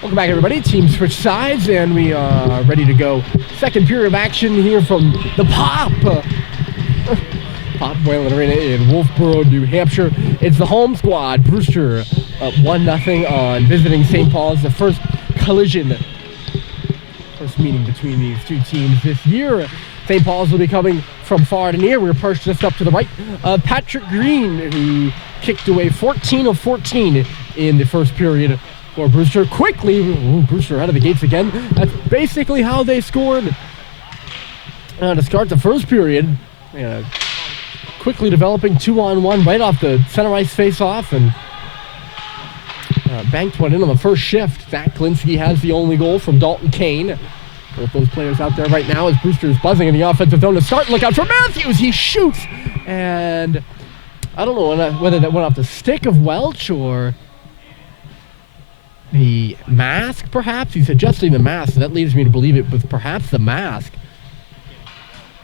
Welcome back, everybody. Team switch sides, and we are ready to go. Second period of action here from the Pop. Pop Whalen Arena in Wolfeboro, New Hampshire. It's the home squad. Brewster up 1-0 on visiting St. Paul's. The first collision, first meeting between these two teams this year. St. Paul's will be coming from far to near. We're perched just up to the right. Patrick Green, who kicked away 14 of 14 in the first period. For Brewster quickly, Brewster out of the gates again. That's basically how they scored to start the first period. Quickly developing 2-on-1 right off the center ice face-off, and banked one in on the first shift. Zach Klinsky has the only goal from Dalton Kane. Both those players out there right now as Brewster is buzzing in the offensive zone to start. Look out for Matthews. He shoots, and I don't know whether that went off the stick of Welch or the mask, perhaps. He's adjusting the mask, so that leads me to believe it was perhaps the mask.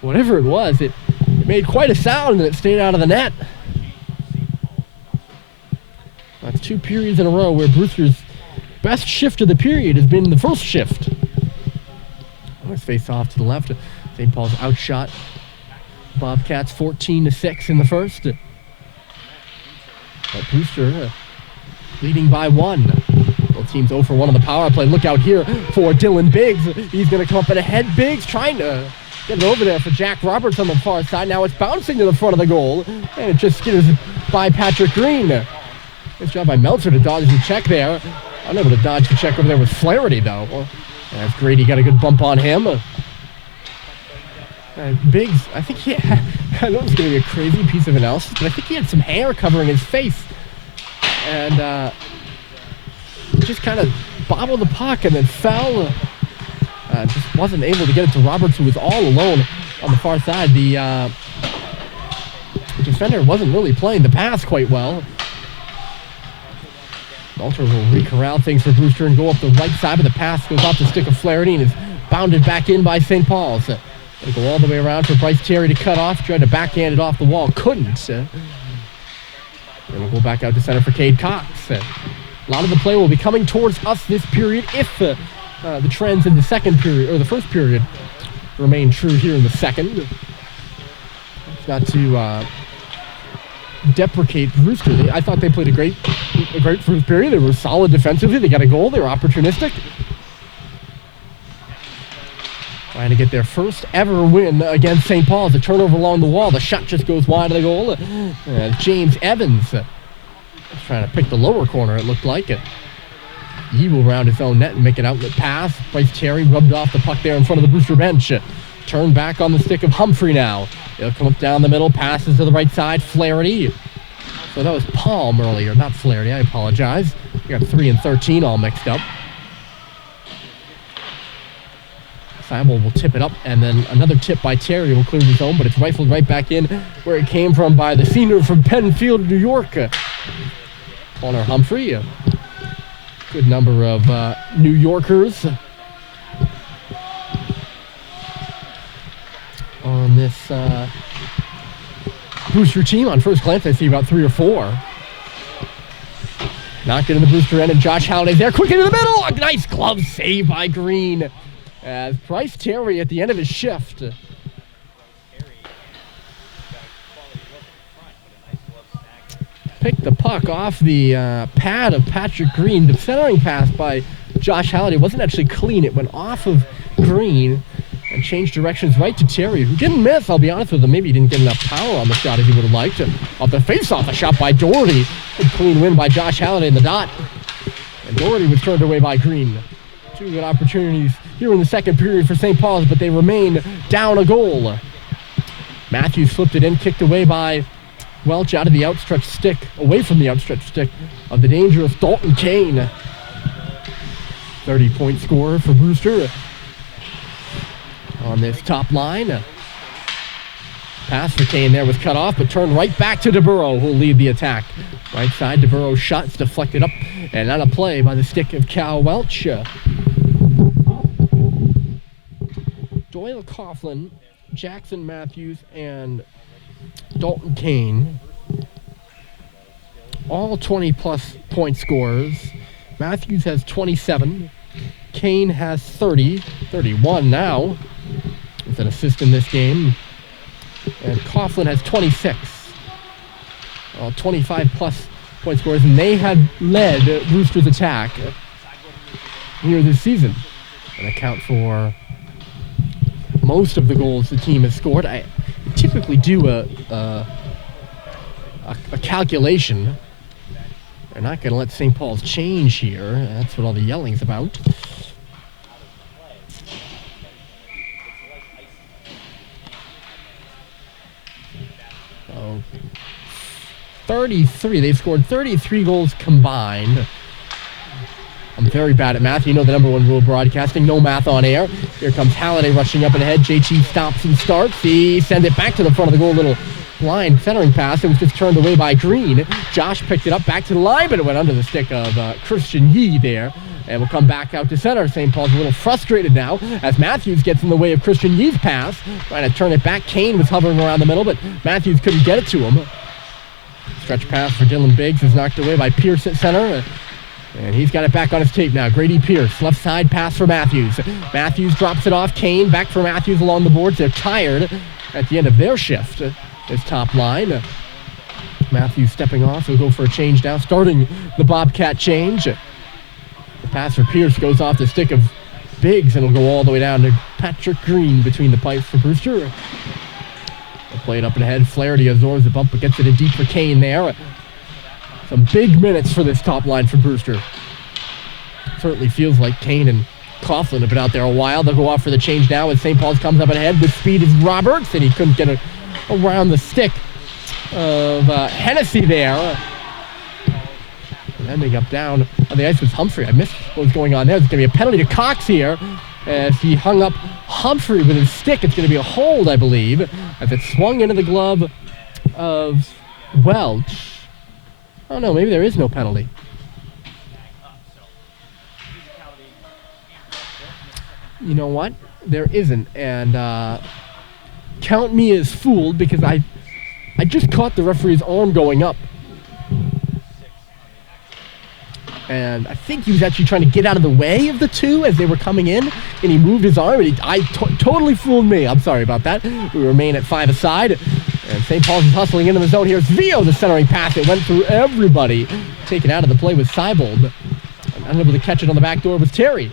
Whatever it was, it made quite a sound and it stayed out of the net. That's two periods in a row where Brewster's best shift of the period has been the first shift. Let's face off to the left. St. Paul's outshot Bobcats 14-6 in the first. But Brewster leading by 1. Both teams 0 for 1 on the power play. Look out here for Dylan Biggs. He's going to come up and ahead. Biggs trying to get it over there for Jack Roberts on the far side. Now it's bouncing to the front of the goal, and it just skitters by Patrick Green. Nice job by Meltzer to dodge the check there. Unable to dodge the check over there with Flaherty, though. Well, that's great. He got a good bump on him. Biggs, I think I know it's going to be a crazy piece of analysis, but I think he had some hair covering his face. And just kind of bobbled the puck and then fell. Just wasn't able to get it to Roberts, who was all alone on the far side. The defender wasn't really playing the pass quite well. Walter will re-corral things for Brewster and go up the right side, but the pass goes off the stick of Flaherty and is bounded back in by St. Paul's. They go all the way around for Bryce Terry to cut off, tried to backhand it off the wall, couldn't. Then we'll go back out to center for Cade Cox. A lot of the play will be coming towards us this period if the trends in the second period, or the first period, remain true here in the second. Not to deprecate Brewster. I thought they played a great first period. They were solid defensively. They got a goal. They were opportunistic. Trying to get their first ever win against St. Paul's. The turnover along the wall. The shot just goes wide of the goal. James Evans trying to pick the lower corner, it looked like it. He will round his own net and make an outlet pass. Bryce Terry rubbed off the puck there in front of the Brewster bench. Turn back on the stick of Humphrey now. He'll come up down the middle, passes to the right side. Flaherty. So that was Palm earlier, not Flaherty. I apologize. We got 3 and 13 all mixed up. Simon will tip it up, and then another tip by Terry will clear the zone, but it's rifled right back in where it came from by the senior from Penfield, New York. Connor Humphrey. A good number of New Yorkers on this Brewster team. On first glance, I see about 3 or 4. Knocked it in the Brewster end, and Josh Halliday's there. Quick into the middle. A nice glove save by Green. As Bryce Terry at the end of his shift. Picked the puck off the pad of Patrick Green. The centering pass by Josh Halliday wasn't actually clean. It went off of Green and changed directions right to Terry, who didn't miss, I'll be honest with him. Maybe he didn't get enough power on the shot as he would have liked. Off the face-off, a shot by Doherty. Good clean win by Josh Halliday in the dot. And Doherty was turned away by Green. 2 good opportunities here in the second period for St. Paul's, but they remain down a goal. Matthews flipped it in, kicked away by Welch out of the outstretched stick, away from the outstretched stick of the dangerous Dalton Kane. 30-point scorer for Brewster on this top line. Pass for Kane there was cut off, but turned right back to DeBurrow, who will lead the attack. Right side, DeBurrow's shot's deflected up and out of play by the stick of Cal Welch. Doyle Coughlin, Jackson Matthews, and Dalton Kane, all 20-plus point scorers Matthews has 27. Kane has 30. 31 now with an assist in this game. And Coughlin has 26. 25 plus point scorers, and they had led Brewster's attack here this season and account for most of the goals the team has scored. I typically do a calculation. They're not going to let St. Paul's change here. That's what all the yelling's about. Oh, 33. They've scored 33 goals combined. I'm very bad at math. You know the number one rule of broadcasting, no math on air. Here comes Halliday rushing up and ahead. JT stops and starts. He sends it back to the front of the goal. Little blind centering pass. It was just turned away by Green. Josh picked it up back to the line, but it went under the stick of Christian Yee there. And we'll come back out to center. St. Paul's a little frustrated now as Matthews gets in the way of Christian Yee's pass. Trying to turn it back. Kane was hovering around the middle, but Matthews couldn't get it to him. Stretch pass for Dylan Biggs is knocked away by Pierce at center. And he's got it back on his tape now. Grady Pierce, left side pass for Matthews. Matthews drops it off. Kane back for Matthews along the boards. They're tired at the end of their shift. His top line. Matthews stepping off. He'll go for a change now, starting the Bobcat change. The pass for Pierce goes off the stick of Biggs and will go all the way down to Patrick Green between the pipes for Brewster. They'll play it up and ahead. Flaherty absorbs the bump but gets it in deep for Kane there. Some big minutes for this top line for Brewster. Certainly feels like Kane and Coughlin have been out there a while. They'll go off for the change now as St. Paul's comes up ahead. With speed is Roberts, and he couldn't get it around the stick of Hennessy there. And ending up down on the ice was Humphrey. I missed what was going on there. There's going to be a penalty to Cox here as he hung up Humphrey with his stick. It's going to be a hold, I believe, as it swung into the glove of Welch. Oh no, maybe there is no penalty. You know what? There isn't, and count me as fooled because I just caught the referee's arm going up. And I think he was actually trying to get out of the way of the two as they were coming in, and he moved his arm, and totally fooled me. I'm sorry about that. We remain at 5 aside, and St. Paul's is hustling into the zone. Here's Vio, the centering pass. It went through everybody. Taken out of the play with Seibold. And unable to catch it on the back door was Terry.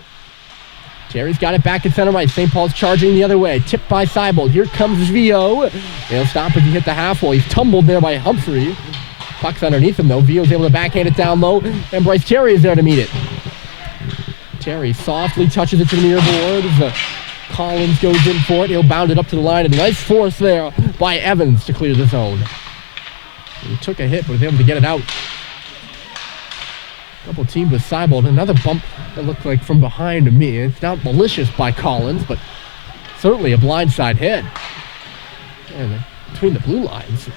Terry's got it back at center right. St. Paul's charging the other way. Tipped by Seibold. Here comes Vio. He'll stop as he hit the half wall. He's tumbled there by Humphrey. Puck's underneath him, though. Vio's able to backhand it down low, and Bryce Terry is there to meet it. Terry softly touches it to the near boards. Collins goes in for it. He'll bound it up to the line, and a nice force there by Evans to clear the zone. He took a hit, but was able to get it out. Double teamed with Seibold. Another bump that looked like from behind to me. It's not malicious by Collins, but certainly a blindside hit. And between the blue lines.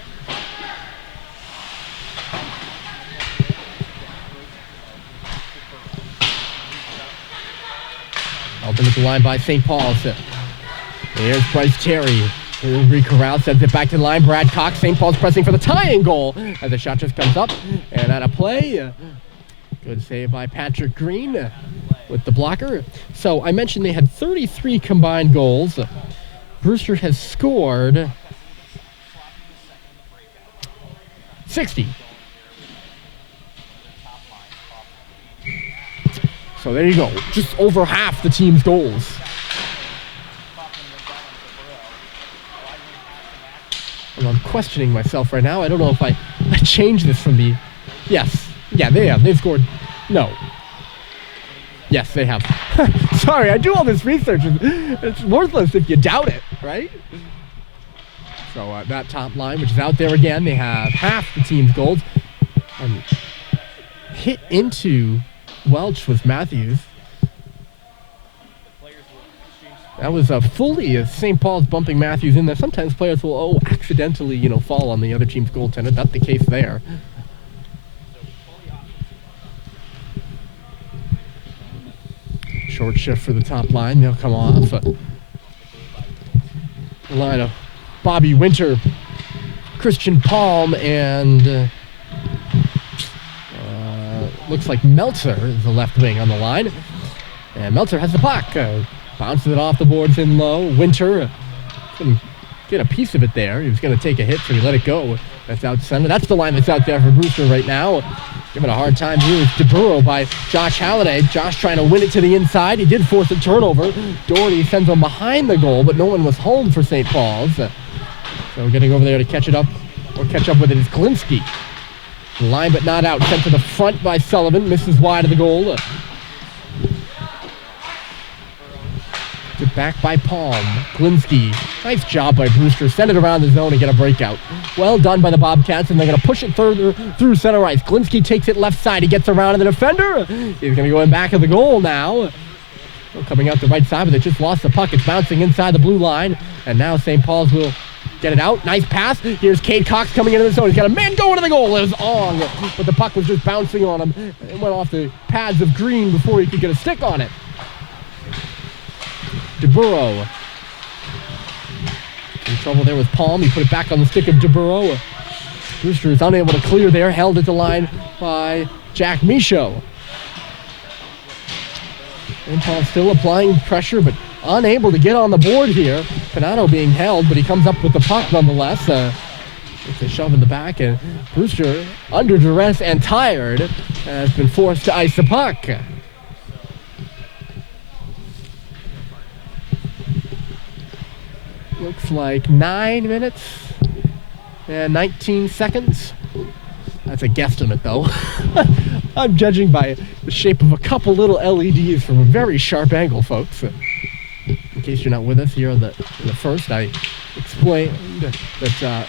Open at the line by St. Paul's. Here's Bryce Terry. Reed Corral sends it back to the line. Brad Cox. St. Paul's pressing for the tying goal as the shot just comes up and out of play. Good save by Patrick Green with the blocker. So I mentioned they had 33 combined goals. Brewster has scored 60. So there you go, just over half the team's goals. And I'm questioning myself right now. I don't know if I changed this from the... Yes. Yeah, they have. They've scored... No. Yes, they have. Sorry, I do all this research. It's worthless if you doubt it, right? So that top line, which is out there again, they have half the team's goals. And hit into... Welch with Matthews. That was fully St. Paul's bumping Matthews in there. Sometimes players will accidentally, fall on the other team's goaltender. That's the case there. Short shift for the top line. They'll come off. The line of Bobby Winter, Christian Palm, and looks like Meltzer is the left wing on the line. And Meltzer has the puck. Bounces it off the boards in low. Winter couldn't get a piece of it there. He was going to take a hit, so he let it go. That's out center. That's the line that's out there for Brewster right now. Giving a hard time here is DeBurrow by Josh Halliday. Josh trying to win it to the inside. He did force a turnover. Doherty sends him behind the goal, but no one was home for St. Paul's. So getting over there to catch it up, or catch up with it is Glinski. Line but not out. Sent to the front by Sullivan. Misses wide of the goal. Get back by Palm. Glinski. Nice job by Brewster. Send it around the zone and get a breakout. Well done by the Bobcats, and they're going to push it further through center ice. Glinski takes it left side. He gets around the defender. He's going to go in back of the goal now. Coming out the right side, but they just lost the puck. It's bouncing inside the blue line, and now St. Paul's will get it out. Nice pass. Here's Cade Cox coming into the zone. He's got a man going to the goal. It was Ong, but the puck was just bouncing on him. It went off the pads of green before he could get a stick on it. DeBurrow. In trouble there with Palm. He put it back on the stick of DeBurrow. Brewster is unable to clear there. Held at the line by Jack Michaud. St. Paul still applying pressure, but unable to get on the board here. Panato being held, but he comes up with the puck nonetheless. It's a shove in the back, and Brewster, under duress and tired, has been forced to ice the puck. Looks like 9 minutes and 19 seconds. That's a guesstimate, though. I'm judging by the shape of a couple little LEDs from a very sharp angle, folks. In case you're not with us here in the first, I explained that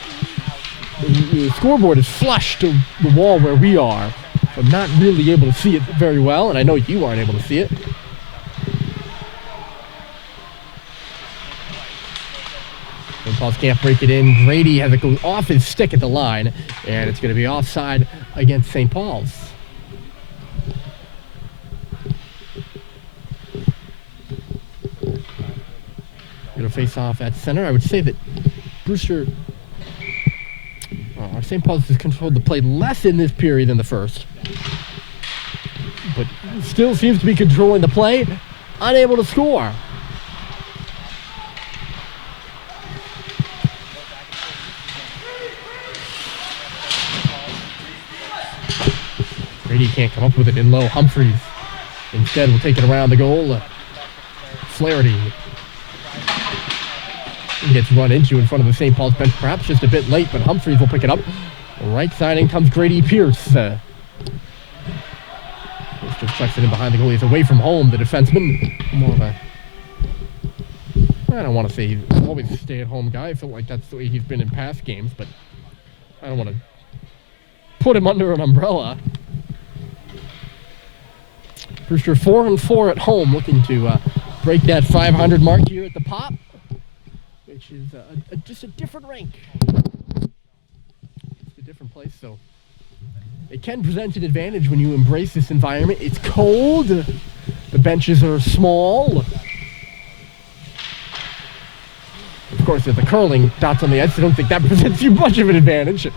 the scoreboard is flush to the wall where we are. So I'm not really able to see it very well, and I know you aren't able to see it. St. Paul's can't break it in. Grady has it go off his stick at the line, and it's going to be offside against St. Paul's. Going to face off at center. I would say that Brewster, St. Paul's has controlled the play less in this period than the first, but still seems to be controlling the play, unable to score. Brady can't come up with it in low. Humphreys instead will take it around the goal. Flaherty gets run into in front of the St. Paul's bench, perhaps just a bit late, but Humphreys will pick it up. Right side in comes Grady Pierce. Just tucks it in behind the goal. He's away from home, the defenseman. More of a, I don't want to say he's always a stay-at-home guy. I feel like that's the way he's been in past games, but I don't want to put him under an umbrella. Brewster 4-4 at home, looking to break that 500 mark here at the Pop, which is just a different rink. It's a different place, so it can present an advantage when you embrace this environment. It's cold. The benches are small. Of course, there's the curling dots on the ice. I don't think that presents you much of an advantage.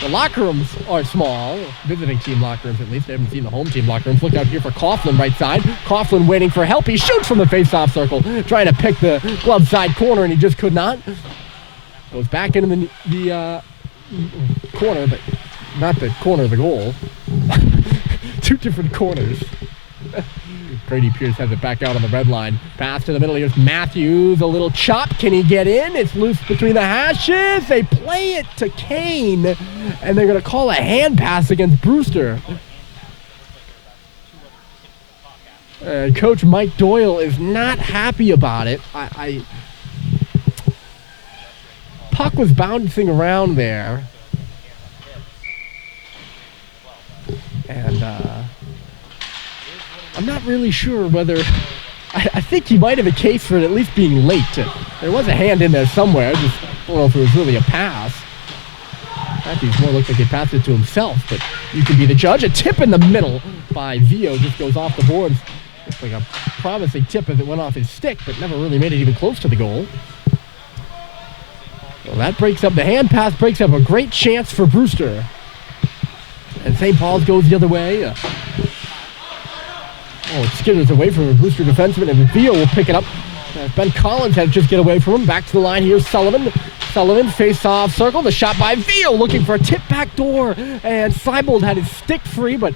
The locker rooms are small, visiting team locker rooms at least. I haven't seen the home team locker rooms. Look out here for Coughlin right side. Coughlin waiting for help. He shoots from the face-off circle, trying to pick the glove side corner, and he just could not. Goes back into the corner, but not the corner of the goal. Two different corners. Grady Pierce has it back out on the red line. Pass to the middle. Here's Matthews. A little chop. Can he get in? It's loose between the hashes. They play it to Kane, and they're going to call a hand pass against Brewster. Coach Mike Doyle is not happy about it. Puck was bouncing around there. And I'm not really sure whether... I think he might have a case for it at least being late. There was a hand in there somewhere. Just don't know if it was really a pass. Matthews more looked like he passed it to himself, but you can be the judge. A tip in the middle by Vio just goes off the boards. Looks like a promising tip as it went off his stick, but never really made it even close to the goal. Well, that breaks up, the hand pass breaks up a great chance for Brewster. And St. Paul's goes the other way. It skitters away from a Brewster defenseman, and Vio will pick it up. Ben Collins had to just get away from him. Back to the line here, Sullivan. Sullivan, face-off circle. The shot by Vio, looking for a tip back door. And Seibold had his stick free, but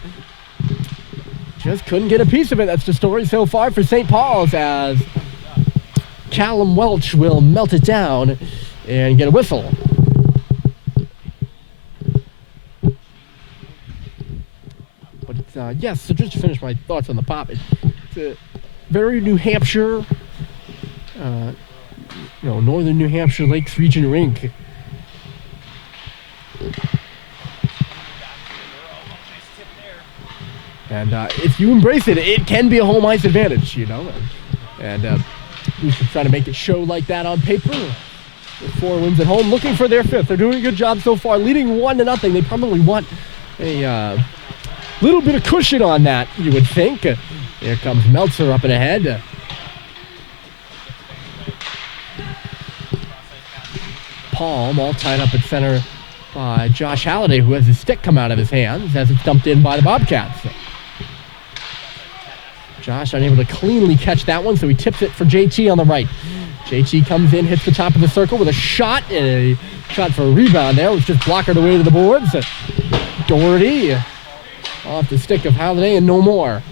just couldn't get a piece of it. That's the story so far for St. Paul's, as Callum Welch will melt it down and get a whistle. But yes, so just to finish my thoughts on the Pop, it's a very New Hampshire, Northern New Hampshire Lakes Region rink. And if you embrace it, it can be a home ice advantage, And we should try to make it show like that on paper. With 4 wins at home, looking for their 5th. They're doing a good job so far, leading 1-0. They probably want a little bit of cushion on that, you would think. Here comes Meltzer up and ahead. Palm all tied up at center by Josh Halliday, who has his stick come out of his hands as it's dumped in by the Bobcats. Josh unable to cleanly catch that one, so he tips it for JT on the right. JT comes in, hits the top of the circle with a shot, and a shot for a rebound there, which just blockered away to the boards. Doherty off the stick of Halliday, and no more.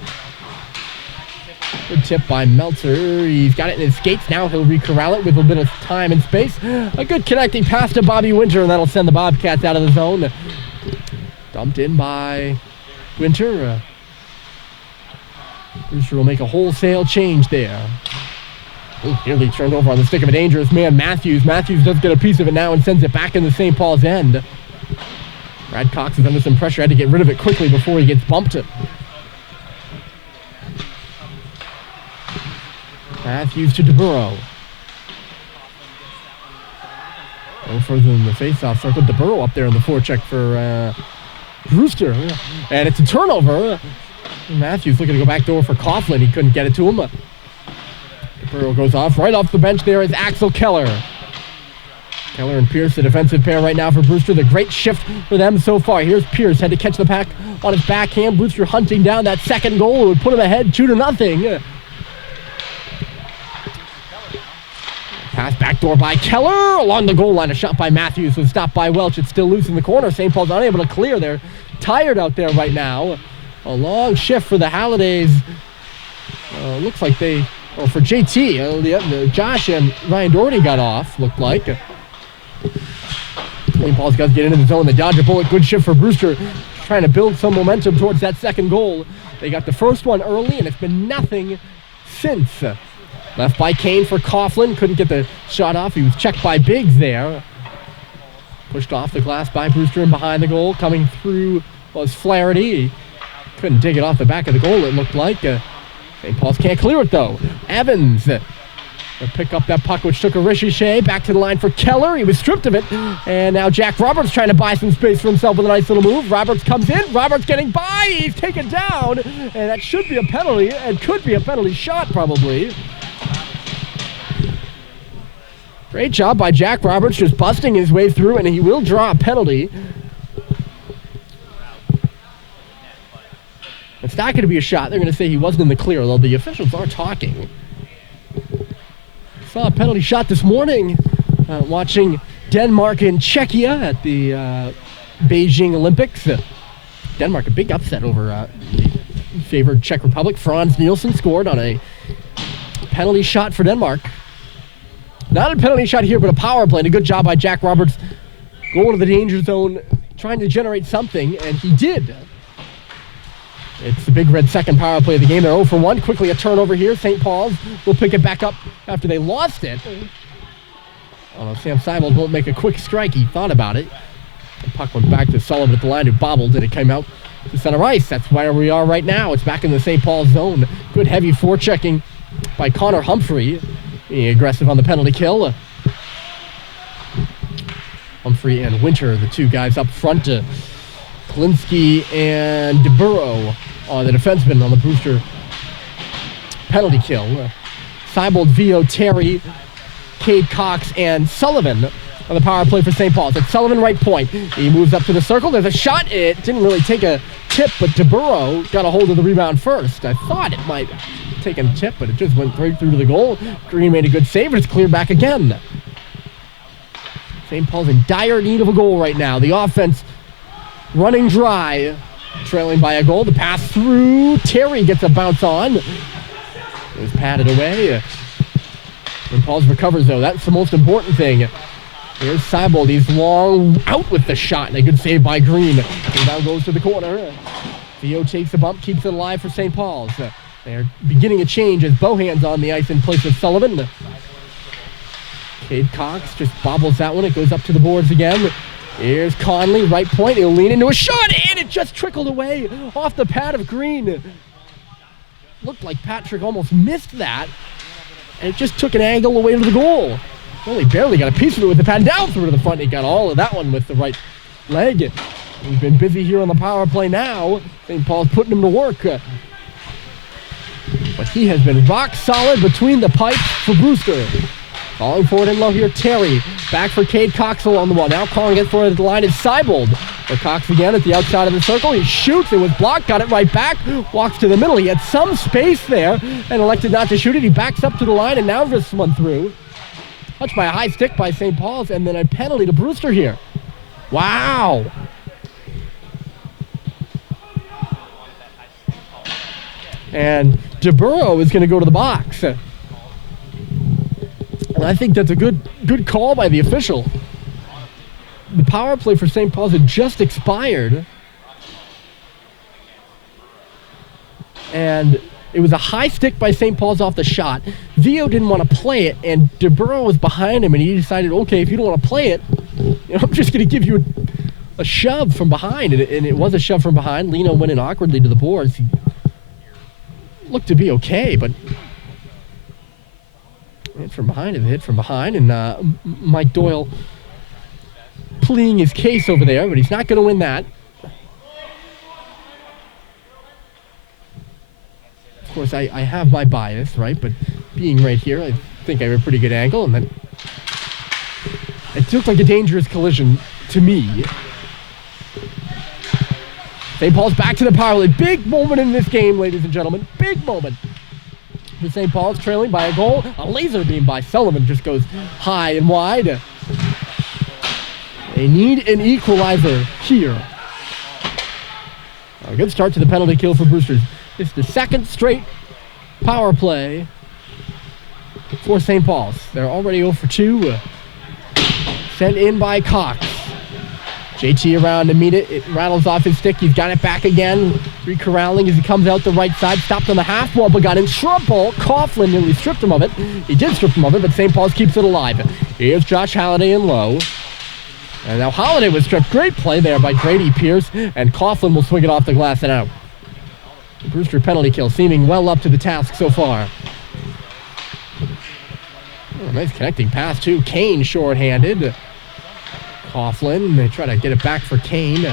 Good tip by Meltzer. He's got it in his skates. Now he'll re-corral it with a bit of time and space. A good connecting pass to Bobby Winter, and that'll send the Bobcats out of the zone. Dumped in by Winter. Brewster will make a wholesale change there. Nearly turned over on the stick of a dangerous man, Matthews. Matthews does get a piece of it now and sends it back into St. Paul's end. Brad Cox is under some pressure. Had to get rid of it quickly before he gets bumped. Matthews to DeBurrow. No further than the face-off circle. DeBurrow up there in the forecheck for Brewster. And it's a turnover. Matthews looking to go back door for Coughlin. He couldn't get it to him. DeBurrow goes off. Right off the bench there is Axel Keller. Keller and Pierce, the defensive pair right now for Brewster. The great shift for them so far. Here's Pierce, had to catch the puck on his backhand. Brewster hunting down that second goal. It would put him ahead 2-0. Pass backdoor by Keller. Along the goal line, a shot by Matthews was stopped by Welch. It's still loose in the corner. St. Paul's unable to clear. They're tired out there right now. A long shift for the Hallidays. Looks like for JT, Josh and Ryan Doherty got off, looked like. St. Paul's got to get into the zone. They dodge a bullet. Good shift for Brewster, trying to build some momentum towards that second goal. They got the first one early, and it's been nothing since. Left by Kane for Coughlin. Couldn't get the shot off. He was checked by Biggs there. Pushed off the glass by Brewster and behind the goal. Coming through was Flaherty. He couldn't dig it off the back of the goal, it looked like. St. Paul's can't clear it, though. Evans will pick up that puck, which took a ricochet. Back to the line for Keller. He was stripped of it. And now Jack Roberts trying to buy some space for himself with a nice little move. Roberts comes in. Roberts getting by. He's taken down. And that should be a penalty, and could be a penalty shot, probably. Great job by Jack Roberts, just busting his way through, and he will draw a penalty. It's not going to be a shot. They're going to say he wasn't in the clear, although the officials are talking. Saw a penalty shot this morning watching Denmark and Czechia at the Beijing Olympics. Denmark, a big upset over the favored Czech Republic. Franz Nielsen scored on a penalty shot for Denmark. Not a penalty shot here, but a power play. And a good job by Jack Roberts going to the danger zone, trying to generate something, and he did. It's the Big Red second power play of the game. They're 0 for 1. Quickly a turnover here. St. Paul's will pick it back up after they lost it. Sam Seibold won't make a quick strike. He thought about it. The puck went back to Sullivan at the line, who bobbled, and it came out to center ice. That's where we are right now. It's back in the St. Paul zone. Good heavy forechecking by Connor Humphrey. Being aggressive on the penalty kill. Humphrey and Winter, the two guys up front. Klinsky and DeBurrow are the defensemen on the Brewster penalty kill. Seibold, Vio, Terry, Cade Cox, and Sullivan on the power play for St. Paul's. It's Sullivan right point. He moves up to the circle. There's a shot. It didn't really take a tip, but DeBurrow got a hold of the rebound first. I thought it might have taken a tip, but it just went right through to the goal. Green made a good save, but it's cleared back again. St. Paul's in dire need of a goal right now. The offense running dry, trailing by a goal. The pass through. Terry gets a bounce on. It was patted away. St. Paul's recovers, though. That's the most important thing. Here's Seibold. He's long out with the shot, and a good save by Green. And now goes to the corner. Theo takes a bump, keeps it alive for St. Paul's. They're beginning a change as Bohan's on the ice in place of Sullivan. Cade Cox just bobbles that one. It goes up to the boards again. Here's Conley, right point. He'll lean into a shot, and it just trickled away off the pad of Green. Looked like Patrick almost missed that, and it just took an angle away to the goal. Only barely got a piece of it with the pad down through to the front. He got all of that one with the right leg. He's been busy here on the power play now. St. Paul's putting him to work. But he has been rock solid between the pipes for Brewster. Calling for it in low here, Terry. Back for Cade Cox along the wall. Now calling it for the line is Seibold. For Cox again at the outside of the circle. He shoots. It was blocked. Got it right back. Walks to the middle. He had some space there and elected not to shoot it. He backs up to the line and now just one through. Touched by a high stick by St. Paul's, and then a penalty to Brewster here. Wow. And DeBurrow is going to go to the box. And I think that's a good call by the official. The power play for St. Paul's had just expired. And it was a high stick by St. Paul's off the shot. Theo didn't want to play it, and DeBurrow was behind him, and he decided, okay, if you don't want to play it, I'm just going to give you a shove from behind. And it was a shove from behind. Lino went in awkwardly to the boards. He looked to be okay, but hit from behind and hit from behind, and Mike Doyle pleading his case over there, but he's not going to win that. Of course, I have my bias, right? But being right here, I think I have a pretty good angle, and then it looked like a dangerous collision to me. St. Paul's back to the power play. Big moment in this game, ladies and gentlemen. Big moment. The St. Paul's trailing by a goal. A laser beam by Sullivan just goes high and wide. They need an equalizer here. A good start to the penalty kill for Brewster. It's the second straight power play for St. Paul's. They're already 0 for 2. Sent in by Cox. JT around to meet it. It rattles off his stick. He's got it back again. Re-corralling as he comes out the right side. Stopped on the half wall, but got in trouble. Coughlin nearly stripped him of it. He did strip him of it, but St. Paul's keeps it alive. Here's Josh Halliday in low. And now Halliday was stripped. Great play there by Grady Pierce. And Coughlin will swing it off the glass and out. The Brewster penalty kill seeming well up to the task so far. Oh, nice connecting pass too. Kane short-handed. Coughlin, they try to get it back for Kane.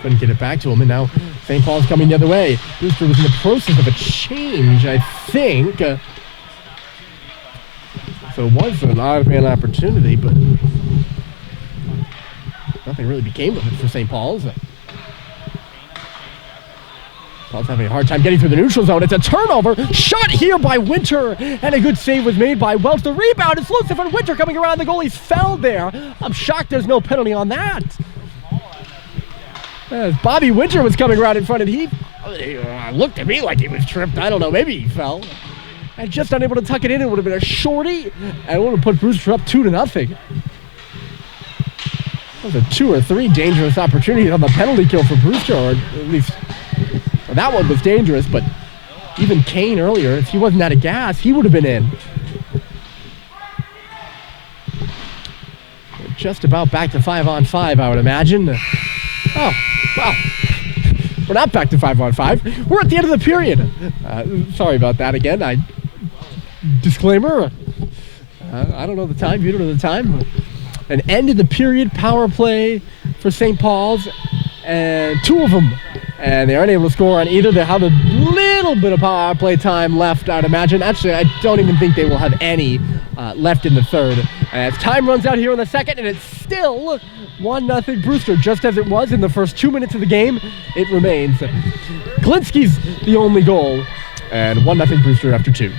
Couldn't get it back to him, and now St. Paul's coming the other way. Brewster was in the process of a change, I think. So it was an odd man opportunity, but nothing really became of it for St. Paul's. Paul's having a hard time getting through the neutral zone. It's a turnover. Shot here by Winter. And a good save was made by Welch. The rebound is loose for Winter coming around the goal. He's fell there. I'm shocked there's no penalty on that. As Bobby Winter was coming around in front, and he looked at me like he was tripped. I don't know. Maybe he fell. And just unable to tuck it in. It would have been a shorty. And it would have put Brewster up 2-0. That was a 2 or 3 dangerous opportunities on the penalty kill for Brewster, or at least... Well, that one was dangerous, but even Kane earlier, if he wasn't out of gas, he would have been in. We're just about back to 5-on-5, I would imagine. Oh, well, we're not back to 5-on-5. We're at the end of the period. Sorry about that again. Disclaimer. I don't know the time. You don't know the time. An end of the period power play for St. Paul's, and 2 of them. And they aren't able to score on either. They have a little bit of power play time left, I'd imagine. Actually, I don't even think they will have any left in the third. As time runs out here in the second, and it's still 1-0 Brewster, just as it was in the first 2 minutes of the game. It remains. Klinsky's the only goal, and 1-0 Brewster after 2.